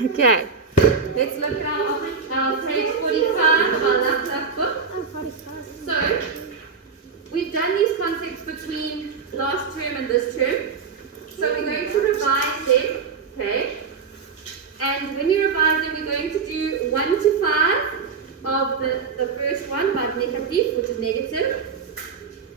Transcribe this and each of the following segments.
Okay, let's look at our page 45 of our Lach book. So, we've done these concepts between last term and this term. So we're going to revise them, okay? And when we revise them, we're going to do 1 to 5 of the first one about negative, which is negative.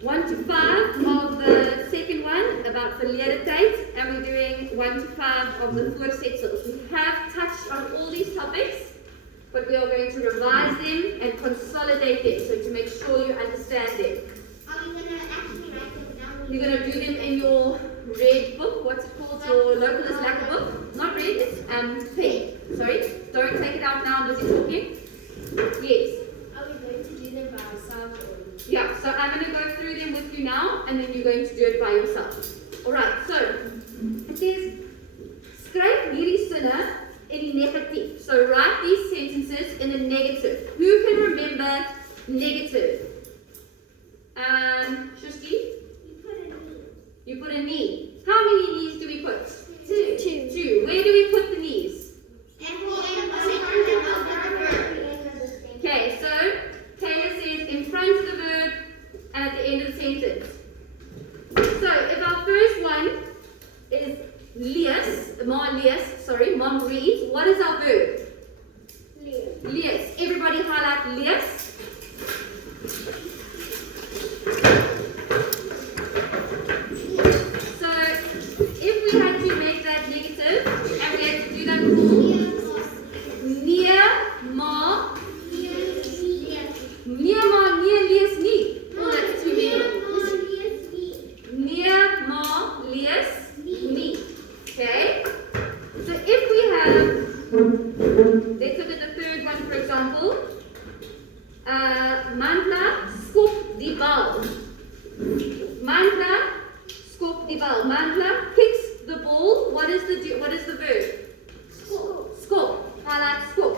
1 to 5 of the second one about verlede tyd, and we're doing 1 to 5 of the voorsetsels. We have touched on all these topics, but we are going to revise them and consolidate them, so to make sure you understand them. Are we going to actually write them down? You're going to do them in your red book. What's it called? Your localist lacquer book. Not red, it's pink. Sorry, don't take it out now. I'm busy talking. Yes. Are we going to do them by ourselves or? Yeah, so I'm going to go through them with you now, and then you're going to do it by yourself. Alright, so it says, skryf hierdie sinne in die negatief. So write these sentences in the negative. Who can remember negative? Shushki? You put a knee. How many knees do we put? Two. Where do we put the knees? Okay, so Taylor says in front of the verb and at the end of the sentence. So if our first one is mom reads, what is our verb? Lees. Everybody highlight lees. So if we had to make that negative and we had to do that full, near ma lees nie. Oh, that's too many. Near ma lees nie. Okay? So if we have, let's look at the third one for example. Mandla skop die bal. Mandla skop die bal. Mandla kicks the ball. What is the verb? Skop. Highlight skop.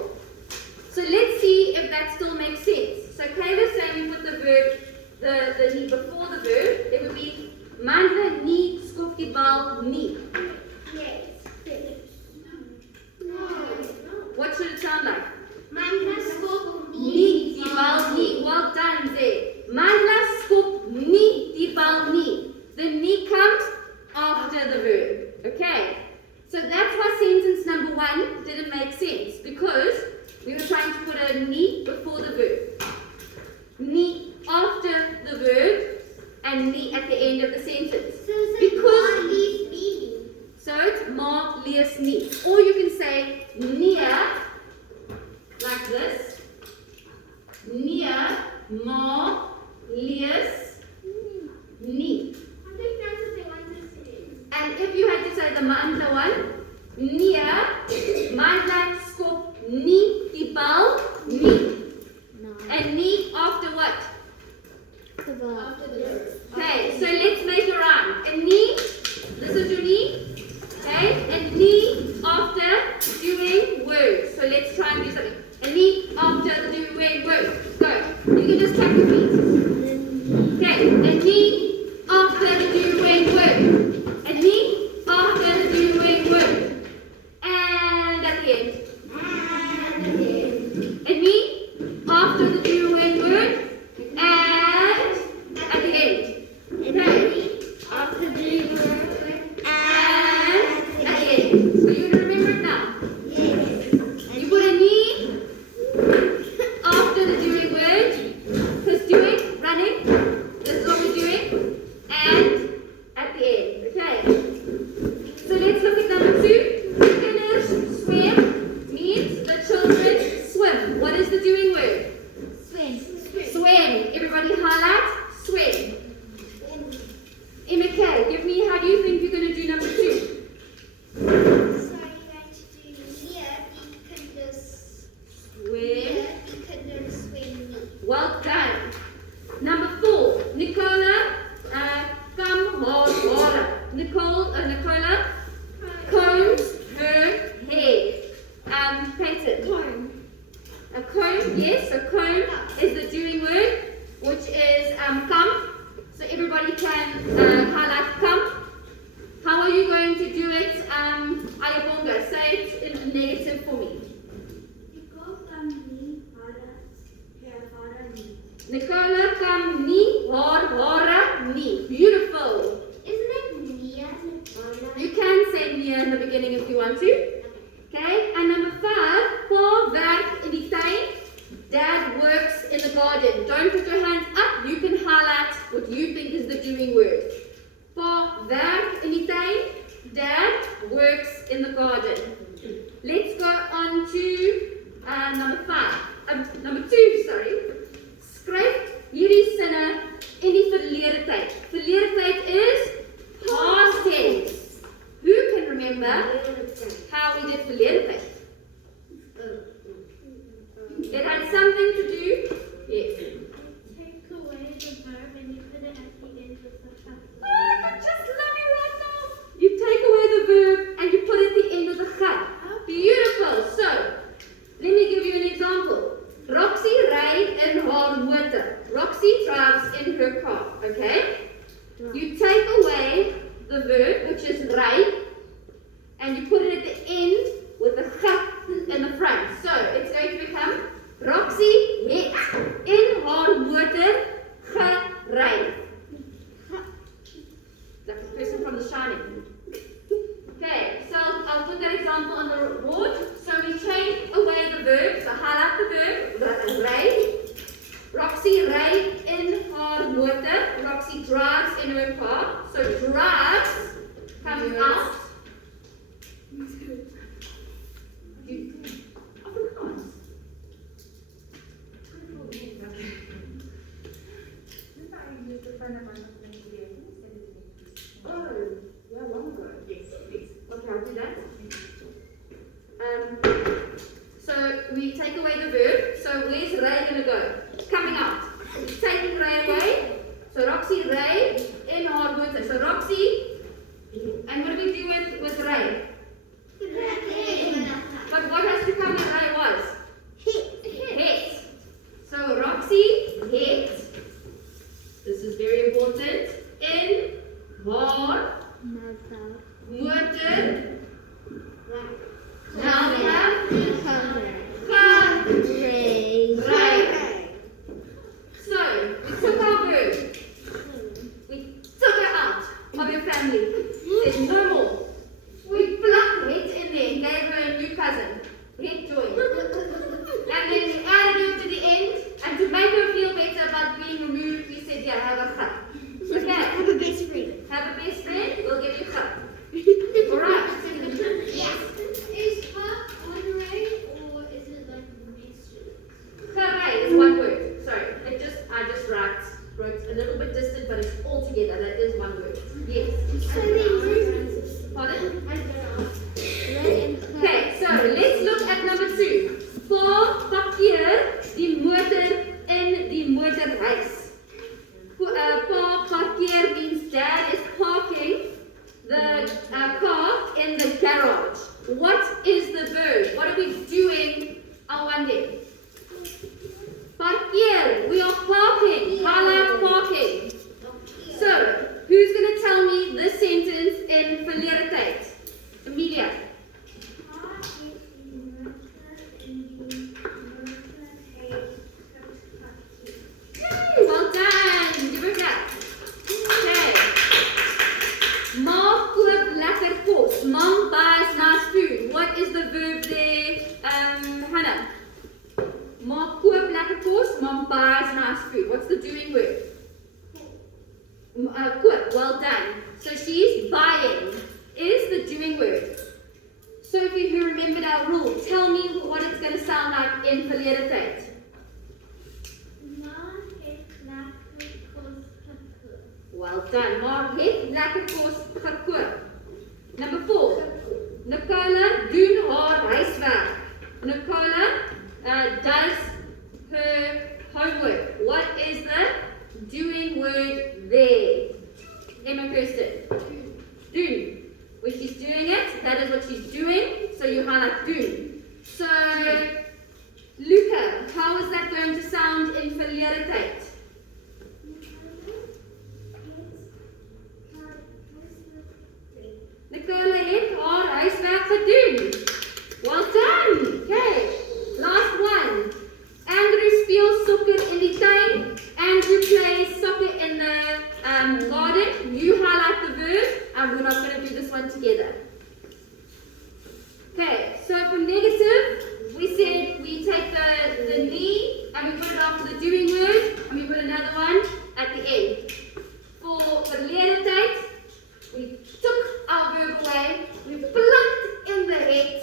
So let's see if that still makes sense. So Kayla's saying we put the verb, the nie before the verb. It would be Mandla nie skop die bal nie. What should it sound like? Nie die bal nie. Well done there. Mandla skop nie die bal nie. The nie comes after the verb. Okay. So that's why sentence number 1 didn't make sense, because we were trying to put a nie before the verb. Nie after the verb and nie at the end of the sentence. So it's ma lees nie. Or you can say near like this. Near ma lees nie. And if you had to say the mandla one, near mandla skop nie die bal nie. And nie after what? Okay, so let's make a rhyme. A knee, this is your knee. Okay, and knee after doing words. So let's try and do something. A knee after the doing words. Go. You can just tap your feet. Okay, a knee after the doing word. A knee after the doing word. And at the end. A knee after the doing word. And at the end. Okay. After the word. And at the end. So you remember it now. You put a knee after the doing word. Because doing, running. This is what we're doing. And at the end. Okay. So let's look at number 2. Kinders swim means the children swim. What is the doing word? Swim. Everybody highlight. Swim. MK, give me, how do you think you're going to do number 2? Swim. Well done. Number 4. Nicola, come hold water. Nicola combs her hair. Peyton. A comb, yes, a comb is the doing word, which is come. So everybody can highlight come. How are you going to do it, Ayabonga? Say it in a negative Number 2, sorry. Skryf hierdie sinne in die verlede tyd. Verlede tyd is past tense. Who can remember how we did verlede tyd? It had something to do. Yes. Take away the verb and you put it at the end of the sentence. Oh, I just love you right now. You take away the verb and you put it at the end of the gat. Beautiful. So, let me give you an example. Roxy rides in her motor. Roxy drives in her car. Okay? You take away the verb, which is ride, and you put it at the end with the gat in the front. So, it's going to become Roxy het in haar motor gery. Like the person from The Shining. Okay, so I'll put that example on the board. So we take away the verb, so highlight the verb, ry. Roxy ry in her motor. Roxy drives in her car. So drives comes out. Oh, yeah, long ago. Yes. Okay, I'll do that. So we take away the verb. So where's Ray gonna go? Coming out. It's taking Ray away. So Roxy Ray in her motor. So Roxy, and what do we do with Ray? But what has to come when Ray was? Hit. So Roxy hit. This is very important. In her motor. Now we have gery. So we took our verb. We took her out of your family. Said no more. We plucked it in there and gave her a new cousin. Great joy. And then we added her to the end. And to make her feel better about being removed, we said, yeah, have a cut. Okay. Have a best friend. Have a best friend, we'll give you a cut. Alright. Yes. Is her one ray or is it like a mixture? Gery is one word. Sorry. I just wrote a little bit distant, but it's all together. That is one word. Yes. So then Pardon? I don't know. Okay, so let's look at number 2. Pa parkeer die motor in die motorhuis. Pa parkeer means dad is parking the car in the garage. What is the verb? What are we doing on one day? Parkeer. We are parking. Highlight parking. So, who's going to tell me this sentence in verlede tyd? Amelia. Yay, well done. Give her that. Okay. Ma koop lekker kos. Mom buys nice food. What is the verb there, Hannah? Ma koop lekker kos. Mom buys nice food. What's the doing word? Koop. Well done. So she's buying is the doing word. Sophie, who remembered our rule, tell me what it's going to sound like in verlede tyd. Well done. Maar het lekker kos gekoop. Number 4. Nicola doen haar huiswerk. Nicola does her homework. What is the doing word there? Emma Kirsten. Doen. When she's doing it, that is what she's doing. So you highlight doen. So, Luca, how is that going to sound in verlede tyd? Nicola het haar huiswerk gedoen. Well done. Okay. Last one. Andrew speelt soccer in die tuin. Andrew plays soccer in the garden. You highlight the verb, and we're not going to do this one together. Okay, so for negative, we said we take the knee and we put it after the doing word, and we put another one at the end. For verlede tyd, we took our verb away, we plucked in the het,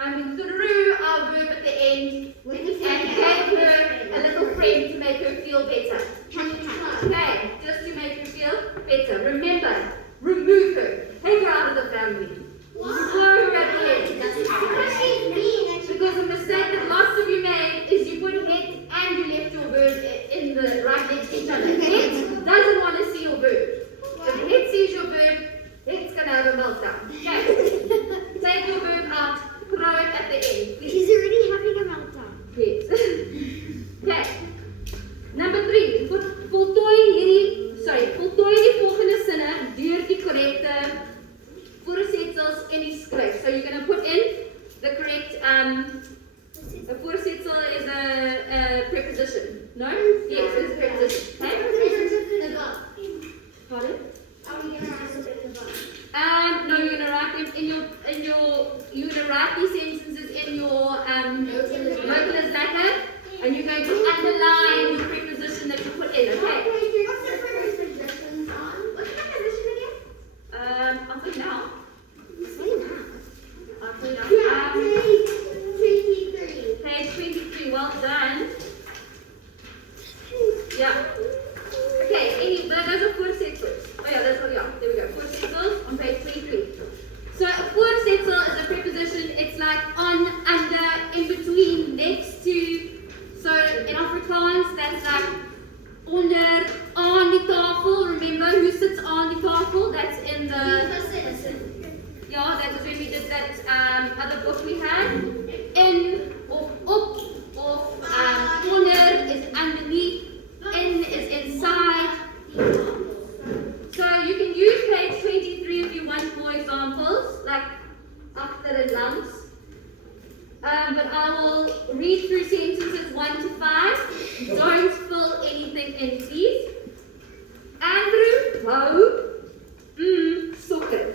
and we threw our verb at the end. end and gave her a little friend to make her feel better. Okay, just to make her feel better. Remember, remove her. Take her out of the family. Throw her at the end. Because the mistake that lots of you made is you put het and you left your verb in the right next to each other. Het doesn't want to see your verb. If het sees your verb, it's going to have a meltdown. Okay. Take your verb out, throw it at the end. Please. She's already having a meltdown. Yes. Okay. Number 3. Voltooi die volgende sinne deur die korrekte voorsetsels in die skryf. So you're going to put in the correct, a voorsetsel is a preposition. No? Yes, it is a preposition. Okay? Pardon? No, you're gonna write them you're gonna write these sentences in your vocalist letter, and you're going to underline the preposition that you put in. Okay? I'll put now. Page 23. Well done. Yeah. Okay, those are voorsetsels. Oh yeah, there we go. Voorsetsels on page 23. So a voorsetsel is a preposition, it's like on, under, in between, next to. So in Afrikaans, that's like onder, aan die tafel. Remember who sits on the tafel? That's in the. Yeah, that was when we did that other book we had. In, of, op, of, onder is underneath. In is inside. So you can use page 23 if you want more examples, like after and lumps. But I will read through sentences 1 to 5. Don't fill anything in, please. Andrew, hou, soccer.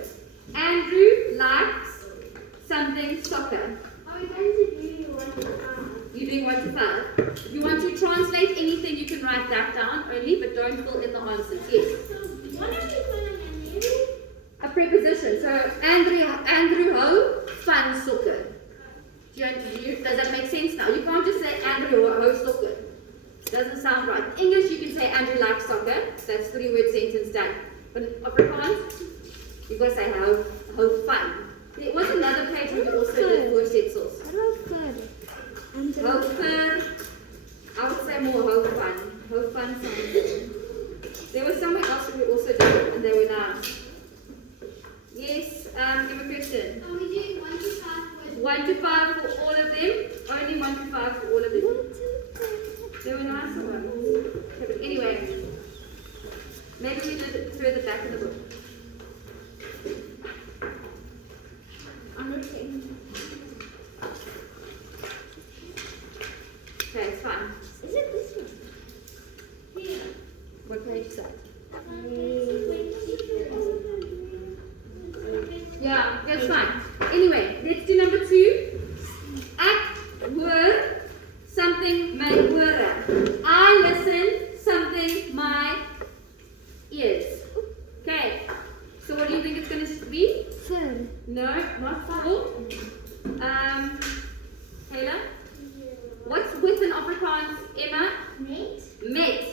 Andrew likes something soccer. Are we going to do 1 to 5? You're doing 1 to 5. If you want to translate anything, you can write that down only, but don't fill in the answers. Yes. What are we putting in here? A preposition. So Andrew hou van soccer. Does that make sense now? You can't just say Andrew hou soccer. Doesn't sound right. In English, you can say Andrew likes soccer. That's 3-word sentence done. But in Afrikaans, you've got to say hou van. There was another page where we also did voorsetsels. Hou vir, I would say more hou van. Hou van something. There was somewhere else where we also did it, and they were nice. Yes, give a question. Are we doing 1 to 5? 1 to 5 for all of them. Only 1 to 5 for all of them. They were nicer ones. Okay, but anyway, maybe we did it through the back of the book. I'm looking. Okay, it's fine. Is it this one? Here. What page is that? Yeah, that's fine. Anyway, let's do number 2. Ek hoor something my ore. I listen something my ears. Okay, so what do you think it's going to be? Fur. No, not full. Kayla? What's with in Afrikaans, Emma? Mate. Met.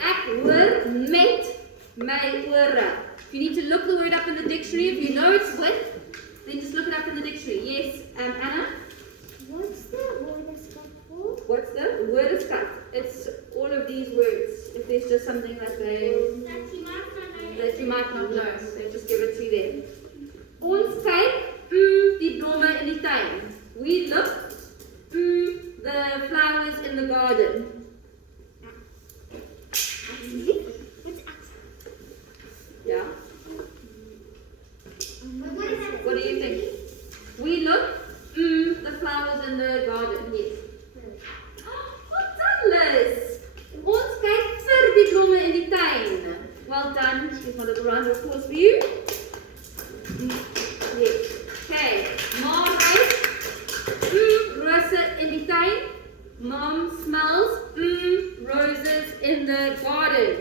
Ek hoor met my ore. You need to look the word up in the dictionary. If you know it's with, then just look it up in the dictionary. Yes, Anna? What's the word that's got for? What's the word is cut? It's all of these words. If there's just something that you might not know, then just give it to them. Ons kyk die blomme in die tuin. We look the flowers in the garden. Yeah. What do you think? We look the flowers in the garden. Yes. Wat alles! Ons kyk vir die blomme in die tuin. Well done. Give a little round of applause for you. Yes. Okay. Mom writes rose in die tuin. Mom smells roses in the garden.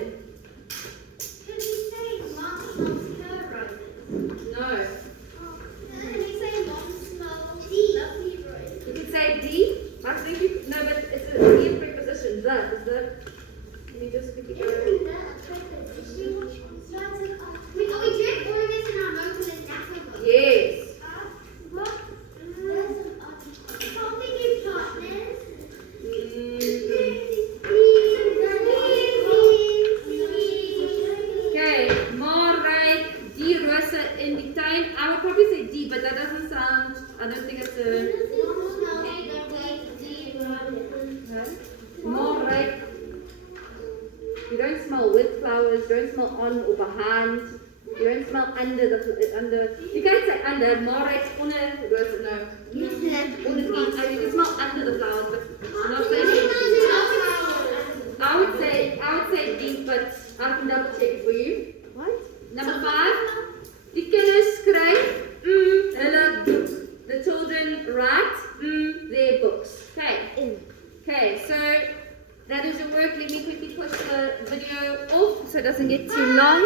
Can you say mom smells her roses? No. Can you say mom smells lovely roses? You could say just quickly go. Isn't that a preposition? We drink all of this in our local napa. Yes. What? There's an article. How many partners? Okay, maar die rose in die tuin. I would probably say D, but that doesn't sound, I don't think it's a... More right. You don't smell with flowers, you don't smell on or behind, you don't smell under you can't say under, more right, onder rose, no. Onder you can smell under the flowers, but I'm not saying I would say D, but I can double check it for you. What? Number 5, die kinders skryf, hulle boek. The children write, their books. Okay, so that is your work. Let me quickly push the video off so it doesn't get too long.